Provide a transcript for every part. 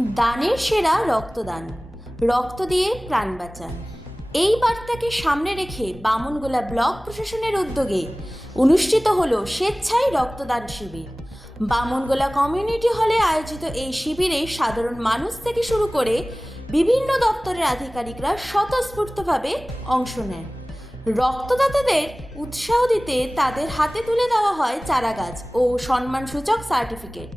দানের সেরা রক্তদান, রক্ত দিয়ে প্রাণ বাঁচান। এই বার্তাকে সামনে রেখে বামনগোলা ব্লক প্রশাসনের উদ্যোগে অনুষ্ঠিত হলো স্বেচ্ছায় রক্তদান শিবির। বামনগোলা কমিউনিটি হলে আয়োজিত এই শিবিরে সাধারণ মানুষ থেকে শুরু করে বিভিন্ন দপ্তরের আধিকারিকরা স্বতঃস্ফূর্তভাবে অংশ নেন। রক্তদাতাদের উৎসাহ দিতে তাদের হাতে তুলে দেওয়া হয় চারাগাছ ও সম্মানসূচক সার্টিফিকেট।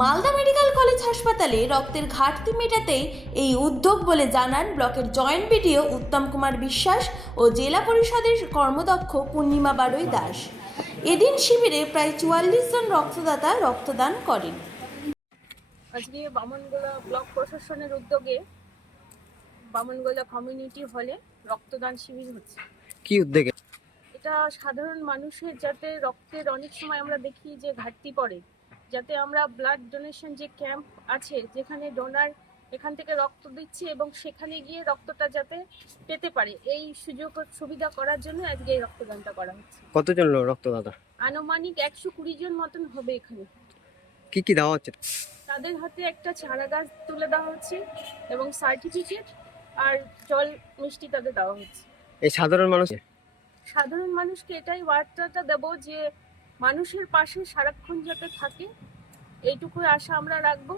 মালদা মেডিকেল কলেজ হাসপাতালে রক্তের ঘাটতি মেটাতে এই উদ্যোগ বলে জানান ব্লকের জয়েন্ট বিডিও উত্তম কুমার বিশ্বাস ও জেলা পরিষদের কর্মদক্ষ পূর্ণিমা বাড়ই দাস। এদিন শিবিরে প্রায় 44 জন রক্তদাতা রক্তদান করেন। আজকে বামনগোলা ব্লক প্রশাসনের উদ্যোগে বামনগোলা কমিউনিটি হলে রক্তদান শিবির হচ্ছে। কি উদ্যোগে? এটা সাধারণ মানুষের যাতে রক্তের অনেক সময় আমরা দেখি যে ঘাটতি পড়ে, যাতে আমরা ব্লাড ডোনেশন যে ক্যাম্প আছে যেখানে ডোনার এখান থেকে রক্ত দিচ্ছে এবং সেখানে গিয়ে রক্তটা যাতে পেতে পারে, এই সুযোগ সুবিধা করার জন্য আজকে এই রক্তদানটা করা হচ্ছে। কতজন রক্তদাতা? আনুমানিক 120 জন মতন হবে। এখানে কি কি দেওয়া হচ্ছে? তাদের হাতে একটা চারা গাছ তুলে দেওয়া হচ্ছে এবং সার্টিফিকেট আর জল মিষ্টি তাদের দেওয়া হচ্ছে। এই সাধারণ মানুষকে এটাই বার্তাটা দেবো যে মানুষের পাশে সারাক্ষণ যাতে থাকে, এইটুকুই আশা আমরা রাখবো।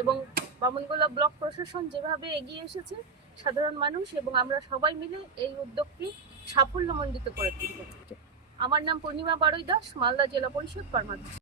এবং বামনগোলা ব্লক প্রশাসন যেভাবে এগিয়ে এসেছে, সাধারণ মানুষ এবং আমরা সবাই মিলে এই উদ্যোগকে সাফল্যমণ্ডিত করে তুলব। আমার নাম পূর্ণিমা বাড়ই দাস, মালদা জেলা পরিষদ কর্মাধ্যক্ষ।